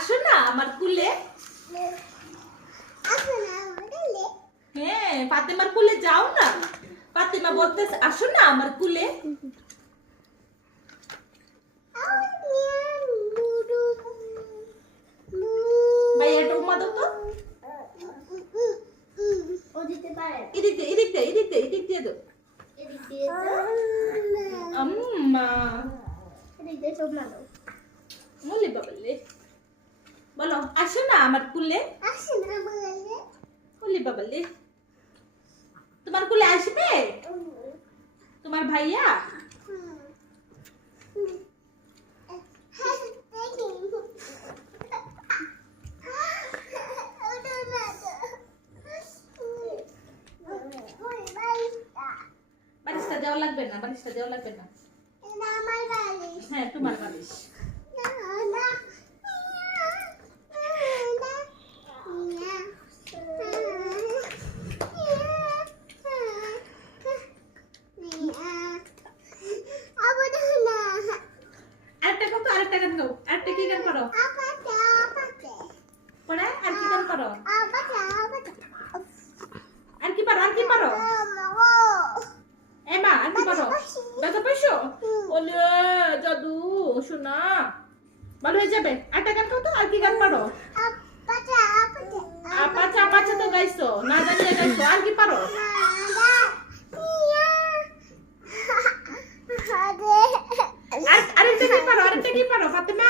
আসো না আমার কুলে। হ্যাঁ, ফাতেমার কুলে যাও না। ফাতেমা বলতেছে আসো না আমার কুলে। ভাই এটা উম্মা দাও তো। এদিক দিয়ে দাও। আম্মা বলে বাবলে বলো আসো না আমার কুলে। বলে বাবলে তোমার কুলে আসবে তোমার ভাইয়া। বালিশটা দেওয়া লাগবে না, বালিশটা দেওয়া লাগবে না। হ্যাঁ তোমার বালিশ। আরেকটা কত, আরেকটা গান গাও। আরেকটা কি গান করো? পড়া আর কি গান করো? আর কি পারো? আর কি পারো? এমা আর কি পারো? ব্যথা পাইছো? ওলে জাদু শোনা ভালো হয়ে যাবে। আরেকটা গান গাও তো। আর কি গান পারো? আপাচা আপাচা তো গাইছো, না জানিয়ে গাইছো। আর কি পারো? আরেকটা কি পারো? আরেকটা কি পারো ফাতেমা?